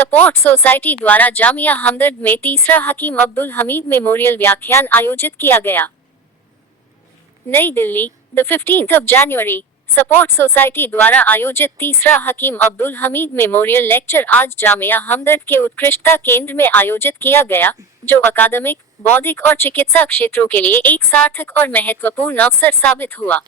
Support society द्वारा जामिया हमदर्द में तीसरा हकीम अब्दुल हमीद मेमोरियल व्याख्यान आयोजित किया गया। नई Delhi, the 15th of January, support society द्वारा आयोजित तीसरा हकीम अब्दुल हमीद मेमोरियल लेक्चर आज जामिया हमदर्द के उत्कृष्टता केंद्र में आयोजित किया गया, जो अकादमिक, बौद्धिक और चिकित्सा क्षेत्रों के लिए एक सार्थक और महत्वपूर्ण अवसर साबित हुआ।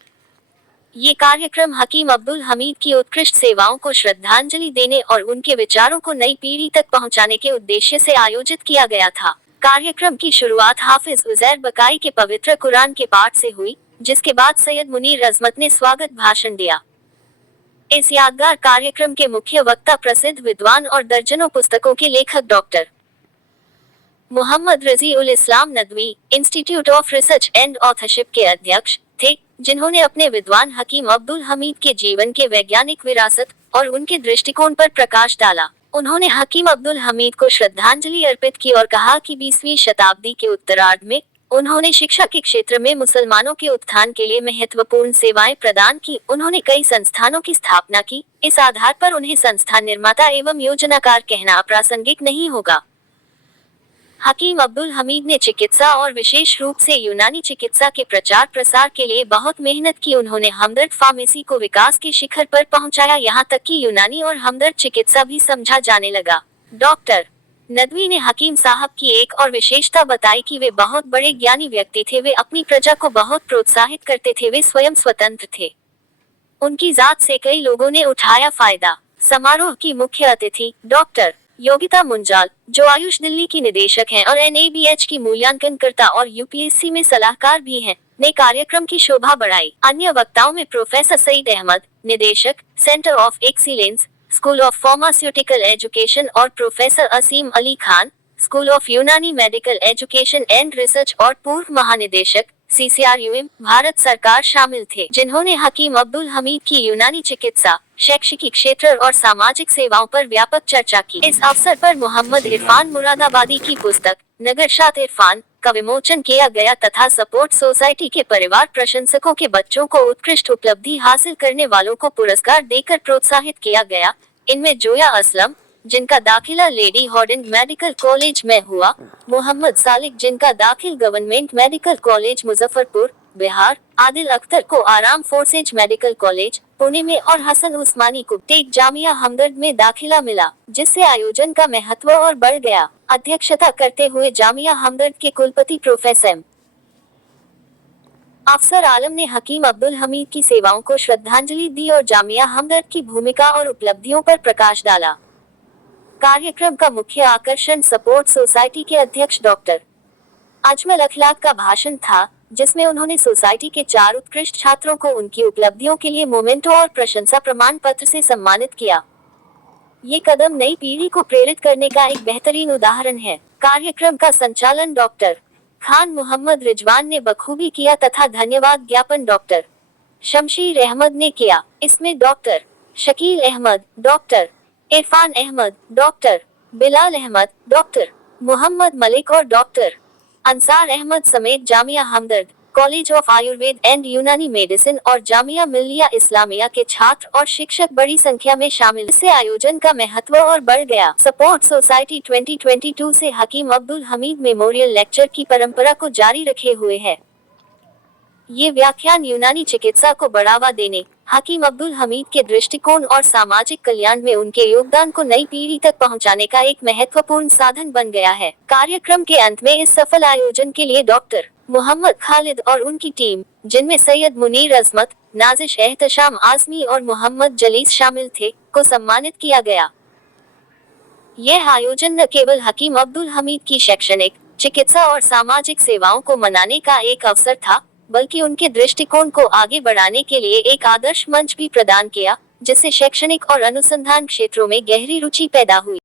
ये कार्यक्रम हकीम अब्दुल हमीद की उत्कृष्ट सेवाओं को श्रद्धांजलि देने और उनके विचारों को नई पीढ़ी तक पहुंचाने के उद्देश्य से आयोजित किया गया था। कार्यक्रम की शुरुआत हाफिज उजैर बकाई के पवित्र कुरान के पाठ से हुई, जिसके बाद सैयद मुनीर अजमत ने स्वागत भाषण दिया। इस यादगार कार्यक्रम के मुख्य वक्ता प्रसिद्ध विद्वान और दर्जनों पुस्तकों के लेखक doctor Mohammad Razi ul Islam Nadvi, institute of research and authorship के अध्यक्ष थे, जिन्होंने अपने विद्वान हकीम अब्दुल हमीद के जीवन के वैज्ञानिक विरासत और उनके दृष्टिकोण पर प्रकाश डाला। उन्होंने हकीम अब्दुल हमीद को श्रद्धांजलि अर्पित की और कहा कि 20वीं शताब्दी के उत्तरार्ध में उन्होंने शिक्षा के क्षेत्र में मुसलमानों के उत्थान के लिए महत्वपूर्ण सेवाएं प्रदान की। उन्होंने कई संस्थानों की स्थापना की। इस आधार पर उन्हें संस्थान निर्माता एवं योजनाकार कहना अप्रासंगिक नहीं होगा। हकीम अब्दुल हमीद ने चिकित्सा और विशेष रूप से यूनानी चिकित्सा के प्रचार प्रसार के लिए बहुत मेहनत की। उन्होंने हमदर्द फार्मेसी को विकास के शिखर पर पहुंचाया, यहाँ तक कि यूनानी और हमदर्द चिकित्सा भी समझा जाने लगा। डॉक्टर नदवी ने हकीम साहब की एक और विशेषता बताई कि वे बहुत बड़े ज्ञानी व्यक्ति थे। वे अपनी प्रजा को बहुत प्रोत्साहित करते थे। वे स्वयं स्वतंत्र थे। उनकी जात से कई लोगों ने उठाया फायदा। समारोह की मुख्य अतिथि डॉक्टर योगिता मुंजाल, जो आयुष दिल्ली की निदेशक हैं और NABH की मूल्यांकनकर्ता और UPSC में सलाहकार भी हैं, ने कार्यक्रम की शोभा बढ़ाई। अन्य वक्ताओं में प्रोफेसर सईद अहमद, निदेशक, centre of excellence, school of pharmaceutical education और professor Asim Ali Khan, school of Unani medical education and research और पूर्व महानिदेशक CCRUM, भारत सरकार शामिल थे, जिन्होंने हकीम अब्दुल हमीद की यूनानी चिकित्सा, शैक्षिकी क्षेत्र और सामाजिक सेवाओं पर व्यापक चर्चा की। इस अवसर पर मोहम्मद इरफान मुरादाबादी की पुस्तक नगरशात इरफान का विमोचन किया गया तथा सपोर्ट सोसाइटी के परिवार प्रशंसकों के बच्चों को उत्कृष्ट उपलब्धि हासिल करने वालों को पुरस्कार देकर प्रोत्साहित किया गया। इनमें जोया असलम, जिनका दाखिला लेडी हॉर्डिंग मेडिकल कॉलेज में हुआ, मोहम्मद सालिक, जिनका दाखिल government medical college Muzaffarpur, Bihar, Adil Akhtar को आराम फोर्सेज मेडिकल कॉलेज, पुणे में और हसन उस्मानी को टेक जामिया हमदर्द में दाखिला मिला, जिससे आयोजन का महत्व और बढ़ गया। अध्यक्षता करते हुए जामिया हमदर्द के कुलपति प्रोफेसर अफसर आलम ने हकीम अब्दुल हमीद की सेवाओं को श्रद्धांजलि दी और जामिया हमदर्द की भूमिका और उपलब्धियों पर प्रकाश डाला। कार्यक्रम का मुख्य आकर्षण सपोर्ट सोसाइटी के अध्यक्ष डॉक्टर अजमल अखलाक का भाषण था, जिसमें उन्होंने सोसाइटी के 4 उत्कृष्ट छात्रों को उनकी उपलब्धियों के लिए मोमेंटो और प्रशंसा प्रमाण पत्र से सम्मानित किया। ये कदम नई पीढ़ी को प्रेरित करने का एक बेहतरीन उदाहरण है। कार्यक्रम का संचालन डॉक्टर खान मोहम्मद रिजवान ने बखूबी किया तथा धन्यवाद ज्ञापन डॉक्टर शमशीर अहमद ने किया। इसमें doctor Shakeel Ahmad, doctor Irfan Ahmad, doctor Bilal Ahmad, doctor Mohammad Malik और डॉक्टर अंसार अहमद समेत Jamia Hamdard, college of Ayurveda and Unani medicine और जामिया मिल्लिया इस्लामिया के छात्र और शिक्षक बड़ी संख्या में शामिल। इससे आयोजन का महत्व और बढ़ गया। सपोर्ट सोसाइटी 2022 से हकीम अब्दुल हमीद मेमोरियल लेक्चर की परंपरा को जारी रखे हुए है। ये व्याख्यान यूनानी चिकित्सा को बढ़ावा देने, हकीम अब्दुल हमीद के दृष्टिकोण और सामाजिक कल्याण में उनके योगदान को नई पीढ़ी तक पहुंचाने का एक महत्वपूर्ण साधन बन गया है। कार्यक्रम के अंत में इस सफल आयोजन के लिए डॉक्टर मोहम्मद खालिद और उनकी टीम, जिनमें सैयद मुनीर अजमत, नाजिश एहतशाम आजमी और मोहम्मद जलीस शामिल थे, को सम्मानित किया गया। यह आयोजन न केवल हकीम अब्दुल हमीद की शैक्षणिक, चिकित्सा और सामाजिक सेवाओं को मनाने का एक अवसर था, बल्कि उनके दृष्टिकोण को आगे बढ़ाने के लिए एक आदर्श मंच भी प्रदान किया, जिससे शैक्षणिक और अनुसंधान क्षेत्रों में गहरी रुचि पैदा हुई।